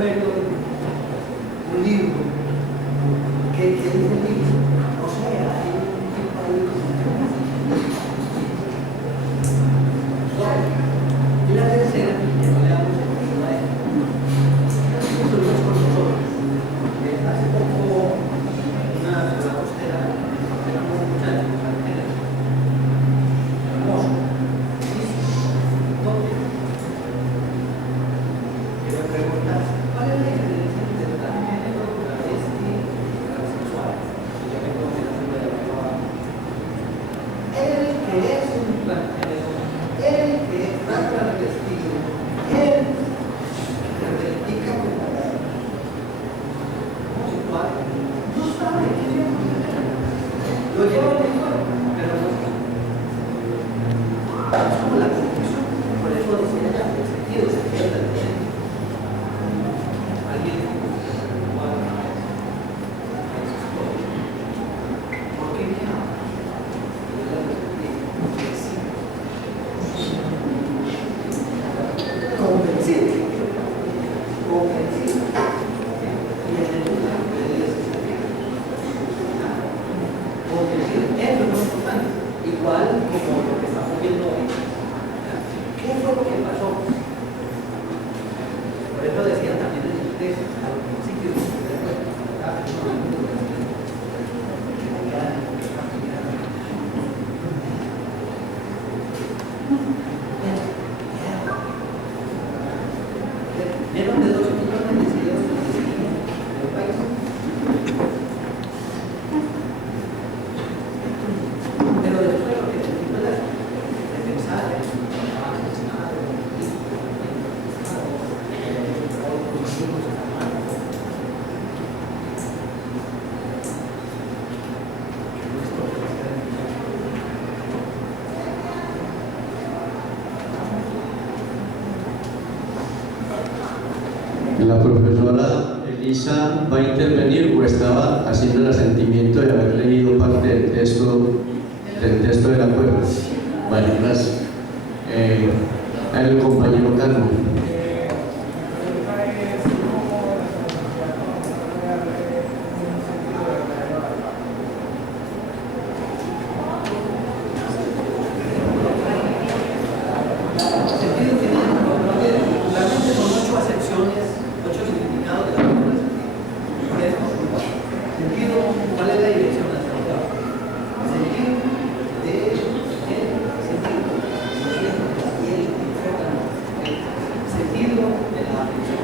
promedio un libro que dice el libro, o sea, hay un tipo ahí y la tercera, que no le damos el título a él, son los profesores. Hace poco una ciudad costera, éramos muchachos, hermoso, ¿dónde? Que me preguntas, ¿cuál es la diferencia entre el transgénero, travesti y transexual? Y yo me conté la figura de la el que es un transgénero, el que está transvestido, el que reivindica como homosexual, no sabe quién es. Lo lleva en el cuerpo, pero no sabe. Es como la confusión. Por eso decía ya, el sentido se pierde el tiempo. Alguien ¿por qué me ama? Y yo le respondí, porque sí. Convencido. Convencido. Y en el lugar de convencido. Eso es lo importante. Igual como lo que estamos viendo hoy. ¿Qué fue lo que pasó? Por eso decía también en el texto, al principio de menos de 2 millones de seguidores en el país. Pero después lo que necesito es pensar en asesinado, La profesora Elisa va a intervenir o estaba haciendo el asentimiento de haber leído parte del texto del acuerdo. Vale, gracias. El compañero Carlos. realmente son 8 acepciones, 8 significados de la palabra sentido. ¿Cuál es la dirección hacia dónde va? Sentido de sentido. Sentido de la atención.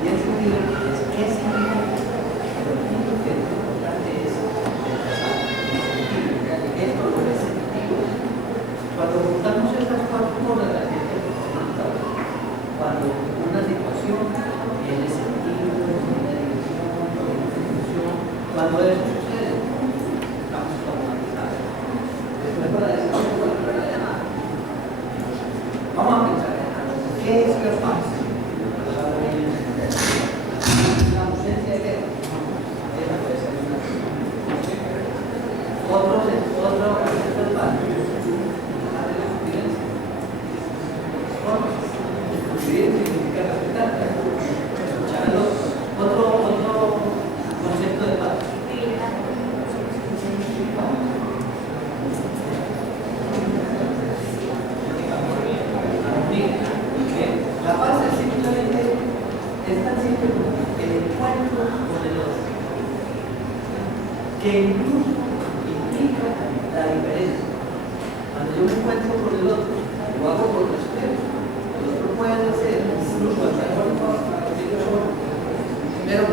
Y el sentido es qué significa. Pero el punto que es importante es empezar. Esto no es sentido. Cuando juntamos estas 4 cosas, la gente pregunta cuando una situación tiene sentido, tiene dirección, tiene función, cuando eso sucede, estamos traumatizados. Después para decir, vamos a pensar, ¿qué es la paz? La ausencia de guerra. Esa puede ser una. Otro concepto de paz. Significa respetar, escuchar otro concepto de paz. La paz es simplemente, es tan simple como el encuentro con el otro, que incluso implica la diferencia. Cuando yo me encuentro con el otro, lo hago por respeto. El otro puede hacer incluso hasta el pero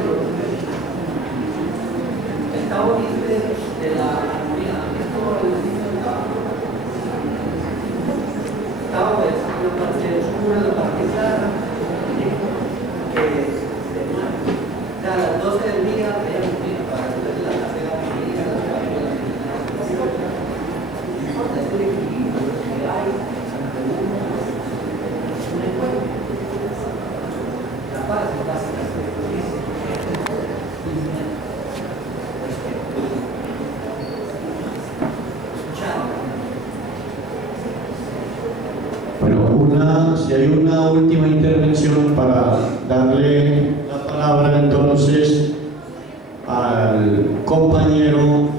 el Tao dice de la armonía. Esto es el Tao es la parte oscura, la parte clara, que se mueve. A las 12 del día hay armonía para hacer la tercera armonía, la segunda. No importa, es el equilibrio que hay entre uno y un encuentro. La paz es básica. Bueno, Si hay una última intervención para darle la palabra entonces al compañero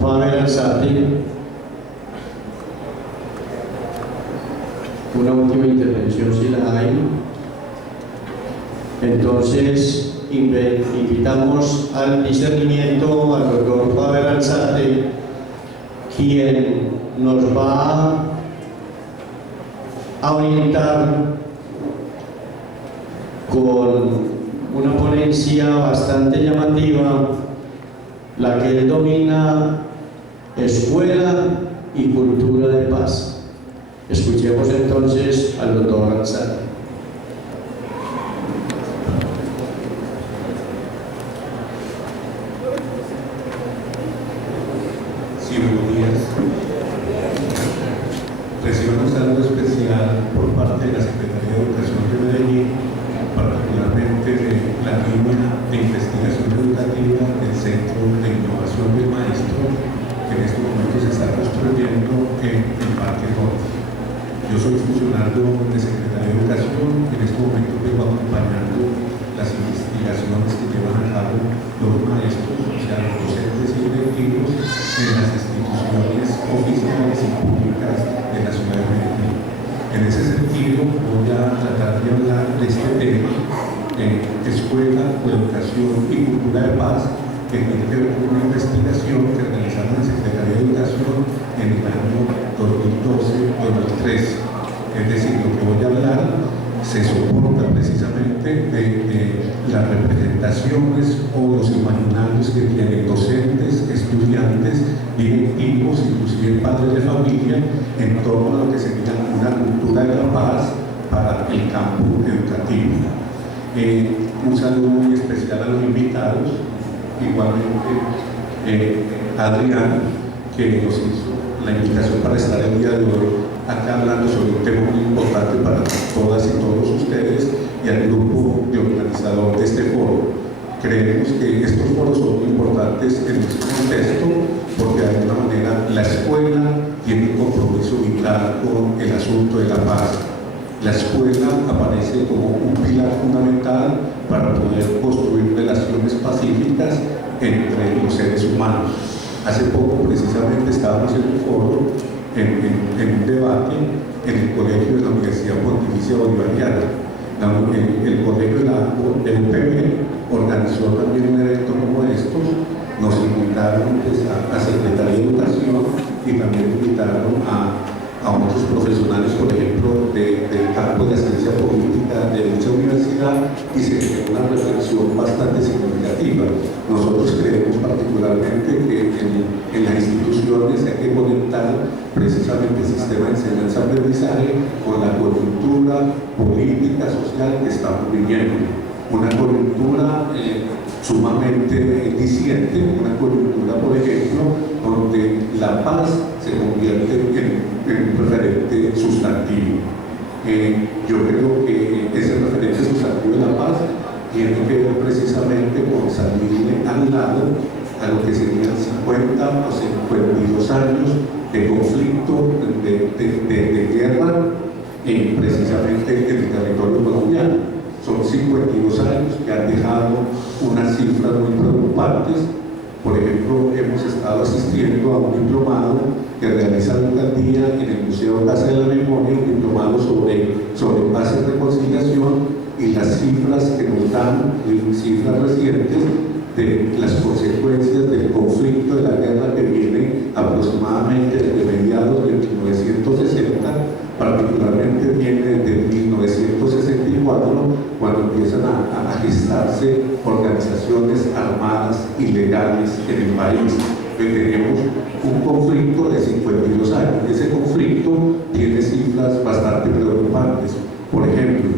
Faber Alzate. Una última intervención si la hay. Entonces invitamos al discernimiento al doctor Faber Alzate, quien nos va a orientar con una ponencia bastante llamativa, la que él domina: escuela y cultura de paz. Escuchemos entonces al doctor Alzate. Sí, buenos días. Recibo un saludo especial por parte de la Secretaría de Educación de Medellín, particularmente de la línea de investigación educativa del Centro de Innovación del Maestro, que en estos momentos se está construyendo en el Parque Norte. Yo soy funcionario de Secretaría de Educación, en este momento vengo acompañando las investigaciones que llevan a cabo los maestros, o sea, los docentes y directivos en las instituciones oficiales y públicas de la ciudad de Medellín. En ese sentido, voy a tratar de hablar de este tema, escuela, educación y cultura de paz, que tiene que ver con una investigación que realizamos en la Secretaría de Educación en el año 2012-2013. Es decir, lo que voy a hablar se soporta precisamente de las representaciones o los imaginarios que tienen docentes, estudiantes, directivos, inclusive padres de familia, en torno a lo que sería una cultura de la paz para el campo educativo. Un saludo muy especial a los invitados, igualmente Adrián, que nos hizo la invitación para estar el día de hoy acá hablando sobre un tema muy importante para todas y todos ustedes, y al grupo de organizador de este foro. Creemos que estos foros son muy importantes en nuestro contexto porque de alguna manera la escuela tiene un compromiso vital con el asunto de la paz. La escuela aparece como un pilar fundamental para poder construir relaciones pacíficas entre los seres humanos. Hace poco precisamente estábamos en un foro, en un debate en el colegio de la Universidad Pontificia Bolivariana. El colegio de la UPB organizó también un evento como estos. Nos invitaron pues, a Secretaría de Educación y también invitaron a otros profesionales, por ejemplo, del campo de la ciencia política de dicha universidad, y se generó una reflexión bastante significativa. Nosotros creemos particularmente que en las instituciones hay que conectar precisamente el sistema de enseñanza-aprendizaje con la coyuntura política, social que estamos viviendo. Una coyuntura sumamente diciente, una coyuntura, por ejemplo, donde la paz se convierte en un referente sustantivo. Yo creo que ese referente sustantivo de la paz tiene que ver precisamente con salirle al lado a lo que serían 50 o 52 años de conflicto, de guerra, precisamente en el territorio colombiano. Son 52 años que han dejado unas cifras muy preocupantes. Por ejemplo, hemos estado asistiendo a un diplomado que realiza la alcaldía en el Museo Casa de la Memoria, un diplomado sobre paz y reconciliación, y las cifras que nos dan, cifras recientes, de las consecuencias del conflicto de la guerra que viene aproximadamente desde mediados de 1960, particularmente viene desde 1964, cuando empiezan a gestarse organizaciones armadas ilegales en el país. Tenemos un conflicto de 52 años. Ese conflicto tiene cifras bastante preocupantes. Por ejemplo,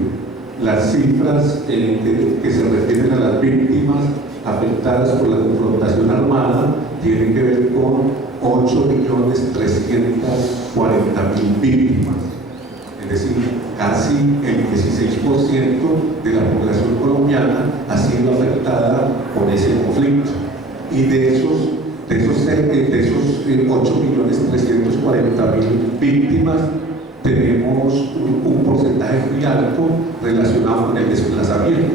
las cifras que se refieren a las víctimas afectadas por la confrontación armada tienen que ver con 8.340.000 víctimas. Es decir, casi el 16% de la población colombiana ha sido afectada por ese conflicto. Y de esos 8.340.000 víctimas, tenemos un porcentaje muy alto relacionado con el desplazamiento.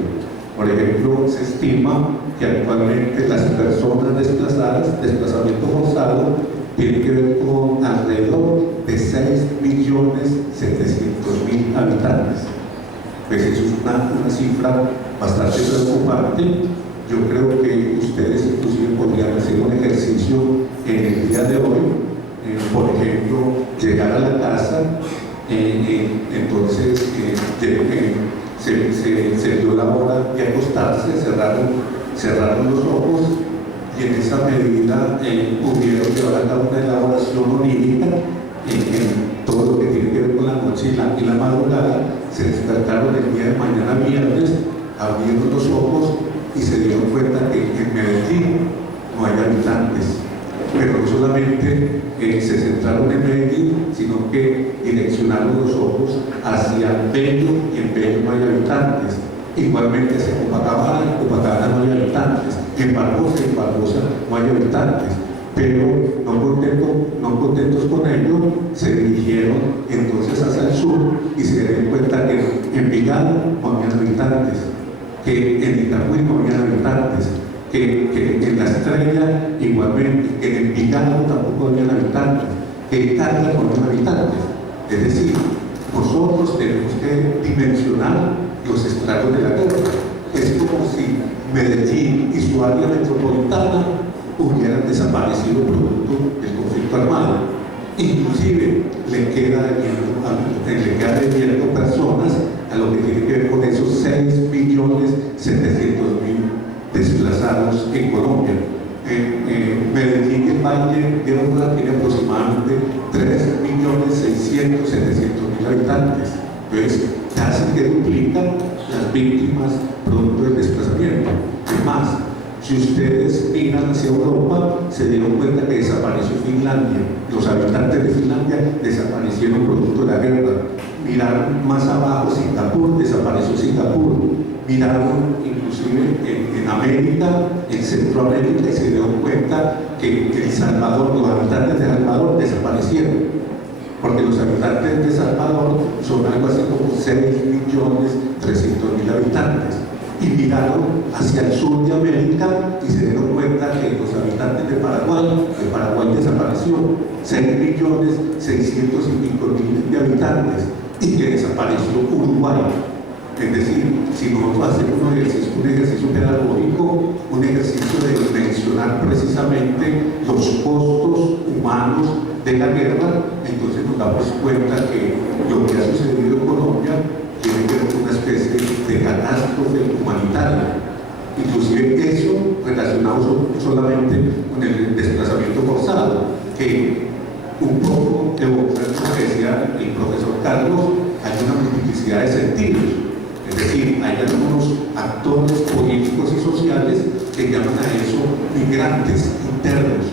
Por ejemplo, se estima que actualmente las personas desplazadas, desplazamiento forzado, tienen que ver con alrededor de 6.700.000 habitantes. Pues eso es una cifra bastante preocupante. Yo creo que ustedes inclusive podrían hacer un ejercicio en el día de hoy, por ejemplo, llegar a la casa, entonces se dio la hora de acostarse, cerraron los ojos y en esa medida pudieron llevar a cabo una elaboración onírica en todo lo que tiene que ver con la noche y la madrugada. Se despertaron el día de mañana viernes, abrieron los ojos y se dieron cuenta que en Medellín no hay habitantes. Pero no solamente se centraron en Medellín, sino que direccionaron los ojos hacia Bello y en Bello no hay habitantes. Igualmente hacia Copacabana, en Copacabana no hay habitantes. En Barbosa no hay habitantes. Pero no contentos con ello, se dirigieron entonces hacia el sur y se dieron cuenta que en Envigado no había habitantes, que en Itagüí no había habitantes, que en La Estrella igualmente, que en Envigado tampoco había habitantes, que en Cali no había habitantes. Es decir, nosotros tenemos que dimensionar los estragos de la guerra. Es como si Medellín y su área metropolitana hubieran desaparecido producto del conflicto armado. Inclusive le queda debiendo personas a lo que tiene que ver con esos 6.700.000 desplazados en Colombia. Medellín y el Valle tiene aproximadamente 3.600.000 habitantes. Entonces, casi que duplican las víctimas producto del desplazamiento. Es más, si ustedes miran hacia Europa, se dieron cuenta que desapareció Finlandia. Los habitantes de Finlandia desaparecieron producto de la guerra. Miraron más abajo Singapur, desapareció Singapur. Miraron inclusive en América, en Centroamérica, y se dieron cuenta que El Salvador, los habitantes de Salvador desaparecieron. Porque los habitantes de Salvador son algo así como 6.300.000 habitantes. Y miraron hacia el sur de América y se dieron cuenta que los habitantes de Paraguay desapareció, 6.600.000 de habitantes, y que desapareció Uruguay. Es decir, si nosotros hacemos un ejercicio pedagógico, un ejercicio de mencionar precisamente los costos humanos de la guerra, entonces nos damos cuenta que lo que ha sucedido en Colombia tiene que ver con una especie de catástrofe humanitaria. Inclusive eso relacionado solamente con el desplazamiento forzado, que un poco evocando lo que decía el profesor Carlos, hay una multiplicidad de sentidos. Es decir, hay algunos actores políticos y sociales que llaman a eso migrantes internos.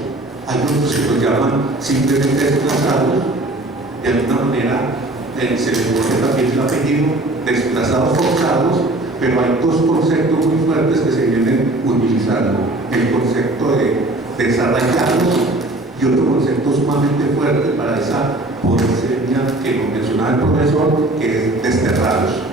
Hay otros que los llaman simplemente desplazados. De alguna manera se les pone también el apellido desplazados forzados, pero hay dos conceptos muy fuertes que se vienen utilizando: el concepto de desarraigados y otro concepto sumamente fuerte para esa poseña que nos mencionaba el profesor, que es desterrados.